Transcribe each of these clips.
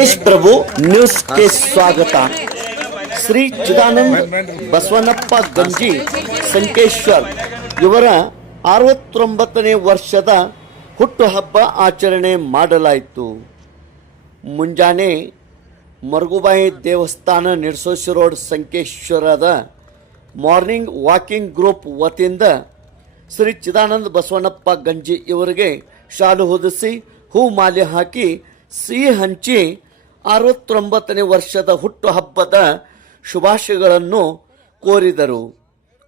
ತೇಜ್ ಪ್ರಭು ನ್ಯೂಸ್ಗೆ ಸ್ವಾಗತ. ಶ್ರೀ ಚಿದಾನಂದ್ ಬಸವನಪ್ಪ ಗಂಜಿ ಸಂಕೇಶ್ವರ್ ಇವರ ಅರವತ್ತೊಂಬತ್ತನೇ ವರ್ಷದ ಹುಟ್ಟುಹಬ್ಬ ಆಚರಣೆ ಮಾಡಲಾಯಿತು. ಮುಂಜಾನೆ ಮರುಗುಬಾಯಿ ದೇವಸ್ಥಾನ ನಿರ್ಸೋಸಿ ರೋಡ್ ಸಂಕೇಶ್ವರದ ಮಾರ್ನಿಂಗ್ ವಾಕಿಂಗ್ ಗ್ರೂಪ್ ವತಿಯಿಂದ ಶ್ರೀ ಚಿದಾನಂದ ಬಸವಣ್ಣಪ್ಪ ಗಂಜಿ ಇವರಿಗೆ ಶಾಲು ಹೊದಿಸಿ ಹೂ ಮಾಲೆ ಹಾಕಿ ಸಿಹಿ ಹಂಚಿ ಅರವತ್ತೊಂಬತ್ತನೇ ವರ್ಷದ ಹುಟ್ಟುಹಬ್ಬದ ಶುಭಾಶಯಗಳನ್ನು ಕೋರಿದರು.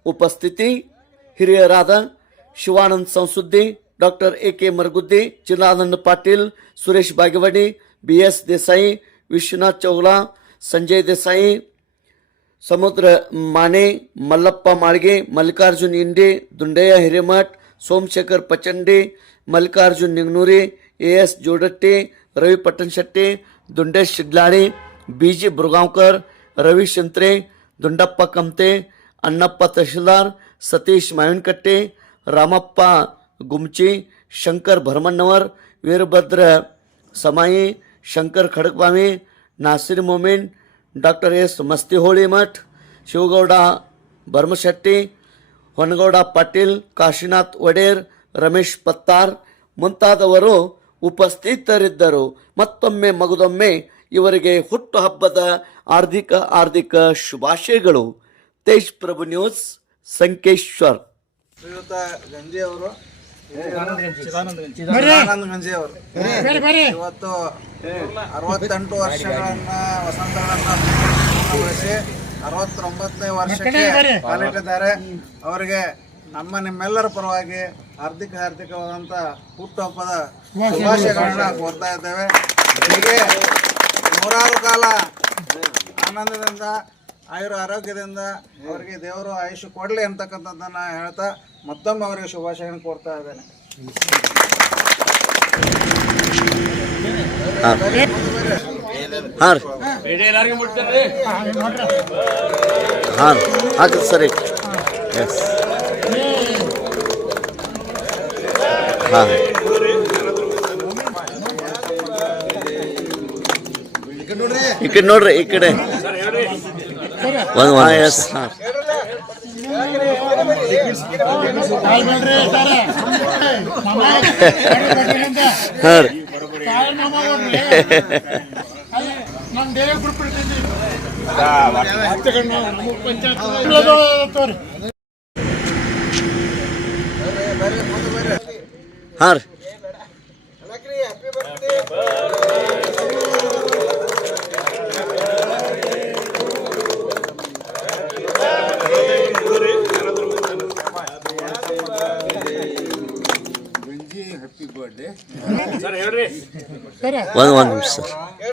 ಉಪಸ್ಥಿತಿ, ಹಿರಿಯರಾದ Shivanand Sansuddi, doctor A K Maraguddi Chinnananda Patil, Suresh Bagewadi B S Desai, Vishwanath Chawla, Sanjay Desai, Samudra Mane Mallappa Malge, Mallikarjun Indi, Dundayya Hiremath, Somashekhar Pachandi, Mallikarjun Nignuri A S Jodatti Ravi Pattanashetti Dundesh Shidlali B G Burgaonkar Ravi Shantre Dundappa Kamte Annappa Tahsildar Satish Mavinakatte Ramappa Gumchi Shankar Bharamannavar Veerabhadra Samayi Shankar Khadakbavi Nasir Momin doctor S Mastiholi Math Shivagouda Bharmashetti Honagouda Patil Kashinath Oder Ramesh Pattar ಮುಂತಾದವರು ಉಪಸ್ಥಿತರಿದ್ದರು. ಮತ್ತೊಮ್ಮೆ ಮಗದೊಮ್ಮೆ ಇವರಿಗೆ ಹುಟ್ಟುಹಬ್ಬದ ಆರ್ಥಿಕ ಆರ್ಥಿಕ ಶುಭಾಶಯಗಳು. Tej Prabhu news Sankeshwar. ಶ್ರೀಯುತ ಗಂಜಿ ಅವರು ಚಿದಾನಂದ ಗಂಜಿ. ಅವರು. ಇವತ್ತು ಅರವತ್ತೆಂಟು ವರ್ಷಗಳನ್ನ ವಸಂತಗಳನ್ನ ಅರವತ್ತೊಂಬತ್ತನೇ ವರ್ಷಕ್ಕೆ ಕಾಲಿಟ್ಟಿದ್ದಾರೆ ಅವರಿಗೆ ನಮ್ಮ ನಿಮ್ಮೆಲ್ಲರ ಪರವಾಗಿ ಹಾರ್ದಿಕ ಹಾರ್ದಿಕವಾದಂತ ಹುಟ್ಟುಹಬ್ಬದ ಶುಭಾಶಯಗಳನ್ನ ಕೋರ್ತಾ ಇದ್ದೇವೆ. ಹೀಗೆ ನೂರಾರು ಕಾಲ ಆನಂದದಿಂದ ಆಯುರ ಆರೋಗ್ಯದಿಂದ ಅವರಿಗೆ ದೇವರು ಆಯುಷ್ಯ ಕೊಡಲಿ ಅಂತಕ್ಕಂಥದ್ದನ್ನ ಹೇಳ್ತಾ ಮತ್ತೊಮ್ಮೆ ಅವರಿಗೆ ಶುಭಾಶಯನ ಕೋರ್ತಾ ಇದ್ದೇನೆ. ಹಾಂ ಹಾಂ ಹಾಕಿ ಸರಿ. ಎಸ್ ಈ ಕಡೆ ನೋಡ್ರಿ ಈ ಕಡೆ. ಒಂದು ಹಾಂ ಎಸ್ ಹಾಂ. ಹಾಂ ರೀ. ಒಂದು ಒಂದು ನಿಮಿಷ ಸರ್.